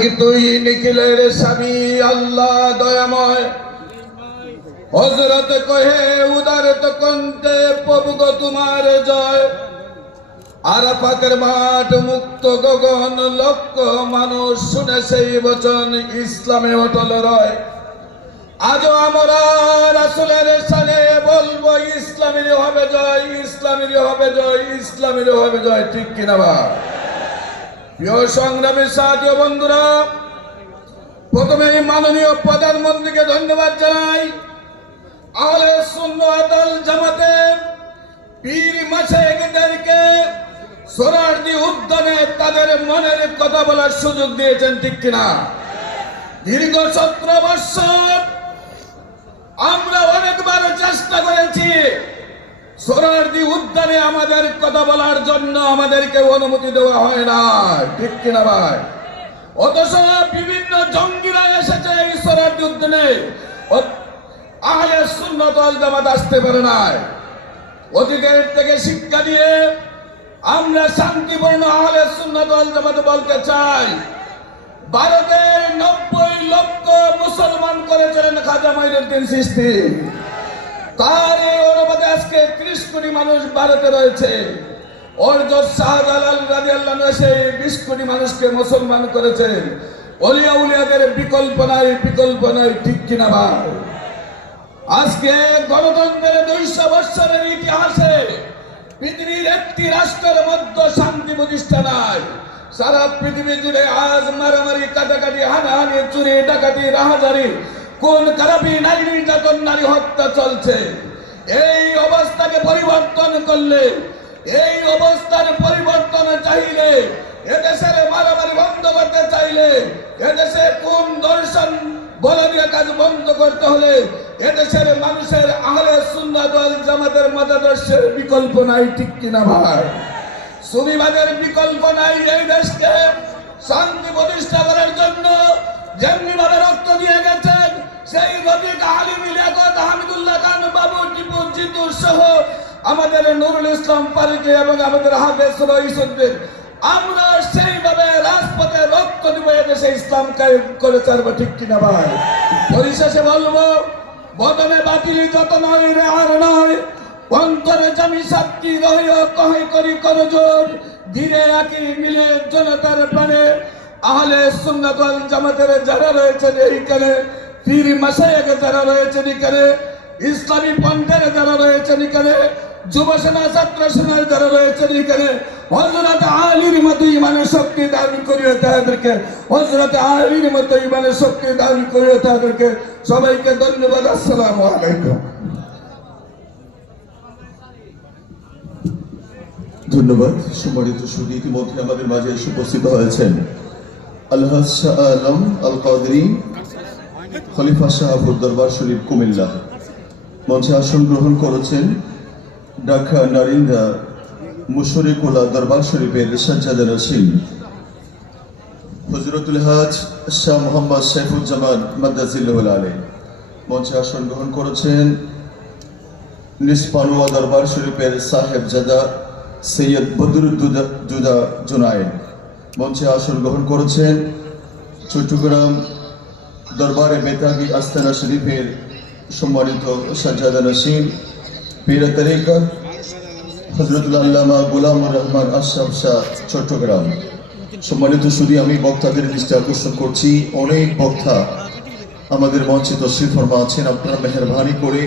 মালিক তুই নিখিলের স্বামী আল্লাহ দয়াময়। হযরত কহে উদারত কণ্ঠে প্রভু গো তোমার জয়। আরাফাতের মাঠ মুক্ত গগন লক্ষ মানুষ শুনে সেই বচন ইসলামে অটল রয়। আজও আমরা রাসূলের শানে বলবো ইসলামের হবে জয়, ইসলামের হবে জয়, ইসলামের হবে জয়। ঠিক কিনা ভাই? প্রিয় সংগ্রামী সাথী ও বন্ধুরা, প্রথমে মাননীয় প্রধানমন্ত্রীকে ধন্যবাদ জানাই। আহলে সুন্নাত ওয়াল জামাতের পীর মাশায়েখদেরকে সোহরাওয়ার্দী উদ্যানে তাদের মনের কথা বলার সুযোগ দিয়েছেন। ঠিক কিনা? দীর্ঘ 17 বছর আমরা অনেকবার চেষ্টা করেছি সোহরাওয়ার্দী উদ্যানে আমাদের কথা বলার জন্য, আমাদেরকে অনুমতি দেওয়া হয় না। ঠিক কিনা ভাই? অথচ বিভিন্ন জঙ্গিরা এসেছে এই সোহরাওয়ার্দী উদ্যানে, আহলে সুন্নাত ওয়াল জামাত আসতে পারে নাই। অতীতের থেকে শিক্ষা দিয়ে আমরা শান্তিপূর্ণ আহলে সুন্নাত ওয়াল জামাত বলতে চাই, ভারতের 90 লক্ষ মুসলমান করেছিলেন খাজা মঈনুদ্দিন চিশতি। তার এই অনুবাদে আজকে 30 কোটি মানুষ ভারতে রয়েছে। হযরত শাহজালাল রাদিয়াল্লাহু আনহু এসে 20 কোটি মানুষকে মুসলমান করেছেন। ওলিয়া উলিয়াদের বিকল্প নাই, বিকল্প নাই। ঠিক কিনা ভাই? আজকে গণতন্ত্রের 200 বছরের ইতিহাসে পৃথিবীর একটি রাষ্ট্রের মধ্যে শান্তি প্রতিষ্ঠা নাই। সারা পৃথিবী জুড়ে আজ মারামারি, কাটাকাটি, হানাহানি, চুরি, ডাকাতি, রাহাজারি, কোন খারাপি, নারী নির্যাতন, নারী হত্যা চলছে। এই অবস্থাকে পরিবর্তন করলে, এই অবস্থার পরিবর্তন চাইলে, এদেশের মারামারি বন্ধ করতে চাইলে, এদেশে কোন দর্শন বলনীয় কাজ বন্ধ করতে হলে এদেশের মানুষের আহলে সুন্নাত ওয়াল জামাতের মতাদর্শের বিকল্প নাই। ঠিক কিনা ভাই? সুবিবাদের বিকল্প নাই। এই দেশকে শান্তি প্রতিষ্ঠা করার জন্য যেমনি ভাবে রক্ত দিয়ে গেছেন, সেই রফিক আলিম, লিয়াকত, হামিদুল্লাহ খান বাবু, টিপু, জিতু সহ আমাদের নুরুল ইসলাম ফারুকী এবং আমাদের হাফেজ রইসুদ্দিন, আমরা সেইভাবে রাজপথে রক্ত দিব, এদেশে ইসলাম কায়েম করে ছাড়বো। ঠিক কিনা ভাই? পরিশেষে বলবো, বদনে বাতিলি যত নয় রে আর নয়, অন্তরে জামি সাক্ষী রহিও কহে করি করজোর, ধীরে রাখি মিলে জনতার প্রাণে। আহলে সুন্নাত ওয়াল জামাতের যারা রয়েছেন এইখানে, পীর মাশায়েখ যারা রয়েছেন এখানে, ইসলামী পন্থের যারা রয়েছেন এখানে, যুব সেনা, ছাত্র সেনার যারা রয়েছেন এখানে, হযরত আলীর মতো ইমানের শক্তি দান করিও তাদেরকে, হযরত আলীর মতো ইমানের শক্তি দান করিও তাদেরকে। সবাইকে ধন্যবাদ। আসসালামু আলাইকুম। ধন্যবাদ। সম্মানিত সুধী, ইতিমধ্যে আমাদের মাঝে এসে উপস্থিত হয়েছেন আলহাজ শাহ আলম আল কাদরি, খলিফা শাহপুর দরবার শরীফ, কুমিল্লা। মঞ্চে আসন গ্রহণ করেছেন ঢাকা নারিন্দা মুশরিকুল্লাহ দরবার শরীফের সাজ্জাদা নশীন হযরতুল হাজ শাহ মোহাম্মদ সাইফুজ্জামান মাদ্দাজিল্লাহুল আলী। মঞ্চে আসন গ্রহণ করেছেন নিসপানুয়া দরবার শরীফের সাহেবজাদা সৈয়দ বদরুদ্দুজা জুনায়েদ। মঞ্চে আসন গ্রহণ করেছেন চট্টগ্রাম দরবারে বেতাগী আস্তানা শরীফের সম্মানিত সাজ্জাদা নশীন পীর তরিকত হযরতুল আল্লামা গোলামুর রহমান আশরাফ শাহ, চট্টগ্রাম। সম্মানিত সুধী, আমি বক্তাদের দৃষ্টি আকর্ষণ করছি, অনেক বক্তা আমাদের মঞ্চে তশরিফ ফরমা আছেন। আপনারা মেহেরবানি করে